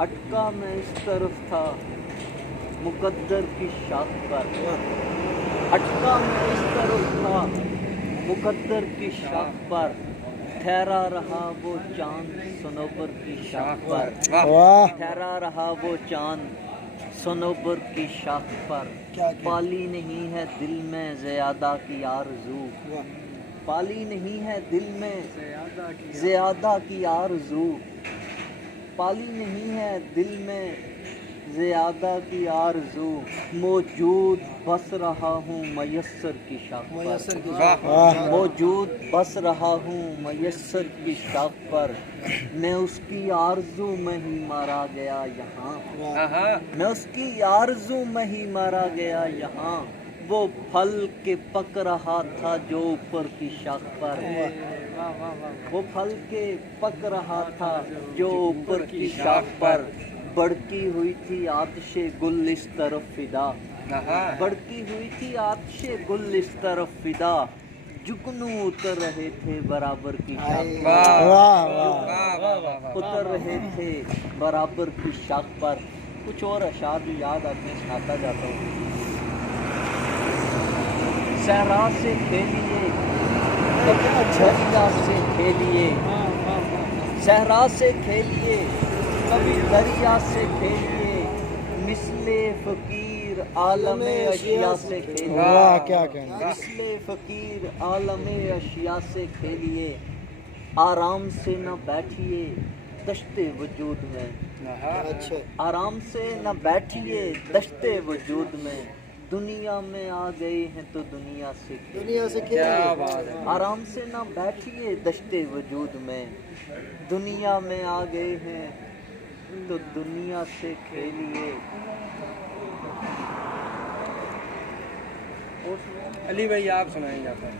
अटका मैं इस तरफ था मुकद्दर की शाख पर, अटका मैं इस तरफ था मुकद्दर की शाख पर, ठहरा रहा वो चांद सनोबर की शाख पर, ठहरा रहा वो चांद सनोबर की शाख पर। पाली नहीं है दिल में ज़्यादा की आरज़ू, पाली नहीं है दिल में ज़्यादा की आरज़ू, पाली नहीं है दिल में ज़्यादा की आरज़ू, मौजूद बस रहा हूँ मयस्सर की शाख पर, मौजूद बस रहा हूँ मयस्सर की शाख पर। मैं उसकी आरज़ू में ही मारा गया यहाँ, मैं उसकी आरज़ू में ही मारा गया यहाँ। वो फल के पक रहा था जो ऊपर की शाख पर, वो फल के पक रहा था जो ऊपर की शाख पर। बढ़ती हुई थी आतिशे गुल इस तरफ फिदा, बढ़ती हुई थी आतिशे गुल इस तरफ फिदा, जुगनू उतर रहे थे बराबर की शाख पर, उतर रहे थे बराबर की शाख पर। कुछ और अशार याद आते सुनाता जाता हूँ। सहरा से खेलिए कभी दरिया से खेलिए, सहरा से खेलिए कभी दरिया से खेलिए, मिसले फकीर आलमे अशिया से खेलिए, मिसले फकीर आलमे अशिया से खेलिए। आराम से न बैठिए दश्ते वजूद में, आराम से न बैठिए दश्ते वजूद में, दुनिया में आ गए हैं तो दुनिया से खेलिए। आराम से न बैठिए दश्ते वजूद में, दुनिया में आ गए हैं तो दुनिया से खेलिए। अली भाई आप सुनाएंगे आप।